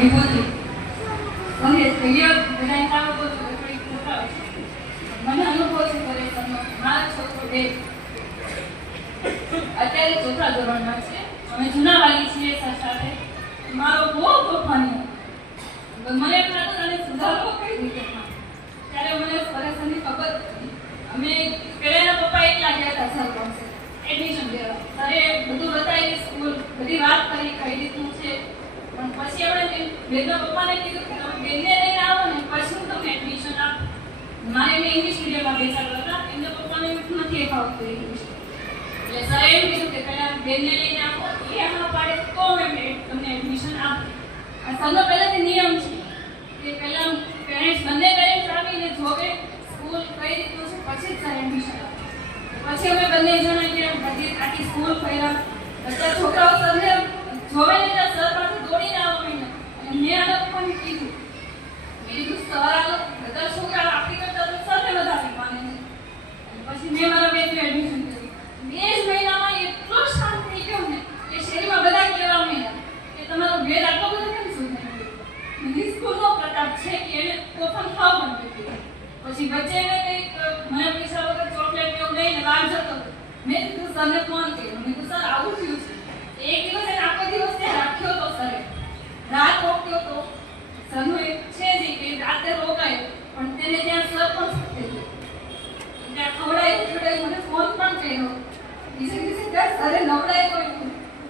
વિભૂતિ મને ક્લિયર બધાય કામ બોલ થોડી ખોટા મને અનુભવ છે પરેશાનનો મારા છોકરો બે અત્યારે ચોથા ધોરણમાં છે અમે જૂના વાલી છીએ સાથે મારો બહુ તોફાની મને એમ લાગતું અને સુધારવો કઈ રીતે ત્યારે મને પરેશાનની ખબર હતી અમે પહેલાના પપ્પા એટલા ગયા હતા સર પાસે એડમિશન લેવા સરે બધું બતાવી સ્કૂલ બધી વાત કરી કઈ રીતનું છે પણ પછી આપણે બેનના પપ્પાને કીધું કે તમે બેનને લઈને આવો ને પછી હું તમને એડમિશન આપું મારે મેં ઇંગ્લિશ મીડિયમમાં બેસાડવા હતા એમના પપ્પાને નથી ફાવતું ઇંગ્લિશ એટલે સરે એમ કીધું કે પહેલા બેનને લઈને આવો એ હા પાડે તો મેં તમને એડમિશન આપું આ સરનો પહેલાથી નિયમ છે કે પહેલા પેરેન્ટ્સ બંને પેરેન્ટ્સ આવીને જોવે સ્કૂલ કઈ રીતનું છે પછી જ સર એડમિશન આપે પછી અમે બંને જણા કે બધી આખી સ્કૂલ ફર્યા બધા છોકરાઓ સરને જોવે ને ત્યાં સર પાસે દોડીને આવો અને મેં આ લોકોને કીધું મેં કીધું સર આ બધા છોકરા આપણી કરતા તો સરને વધારે માને છે પછી મેં મારા બેનનું એડમિશન કર્યું 2 જ મહિનામાં એટલો શાંત થઈ ગયો ને કે શેરીમાં બધા કહેવા માંડ્યા કે તમારો ઘેર આટલો બધો કેમ સુધરે સ્કૂલનો પ્રતાપ છે કે એને તોફાન ખાવ બનતું પછી વચ્ચે એને કંઈક મને પૈસા વગર ચોકલેટ કેવું લઈને બહાર જતો મેં કીધું સરને ફોન કર્યો મેં કીધું સર આવું થયું છે એક દિવસ એને આખો દિવસ ત્યાં રાખ્યો તો સરે રાત રોક્યો તો સરનું એક છે જ કે રાતે રોકાયો પણ તેને ત્યાં સર પણ સાથે ત્યાં ખવડાય મને ફોન પણ કર્યો બીજે દિવસે ત્યાં સરે નવડાય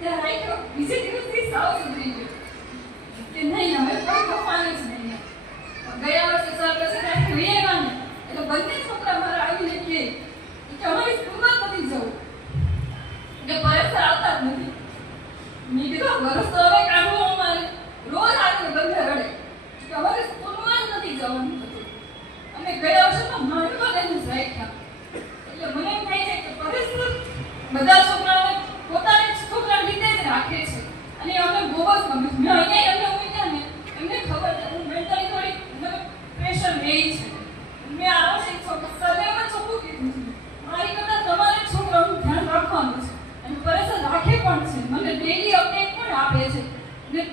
ત્યાં રાખ્યો બીજે દિવસથી સાવ સુધરી ગયો કે નહીં હવે કોઈ તોફાન જ નહીં ગયા વર્ષે સર પછી ત્યાં વેગા ને એટલે બંને છોકરા મારા આવીને કે અમારી સ્કૂલમાં નથી જવું એટલે પરેશ આવતા જ નથી મેં કીધું વરસ તો હવે કાઢવું અમારે રોજ આવીને બંને રડે કે અમારે સ્કૂલમાં જ નથી જવાનું હતું અમે ગયા વર્ષે તો મનમાં લઈને જ રાખ્યા એટલે મને એમ થાય છે કે પરેશ બધા છોકરાઓને પોતાને છોકરા રીતે જ રાખે છે અને અમને બહુ જ ગમે છે મેં અહીંયા એમને ઉમેર્યા ને એમને ખબર છે હું મેન્ટલી થોડી મને પ્રેશર રહી છે મેં આ વર્ષે સરને એમાં ચોખ્ખું કીધું છે મારી કરતાં તમારે છોકરાઓનું ધ્યાન રાખવાનું છે અને પરેશ રાખે પણ છે મને ડેલી અપડેટ પણ આપે છે ને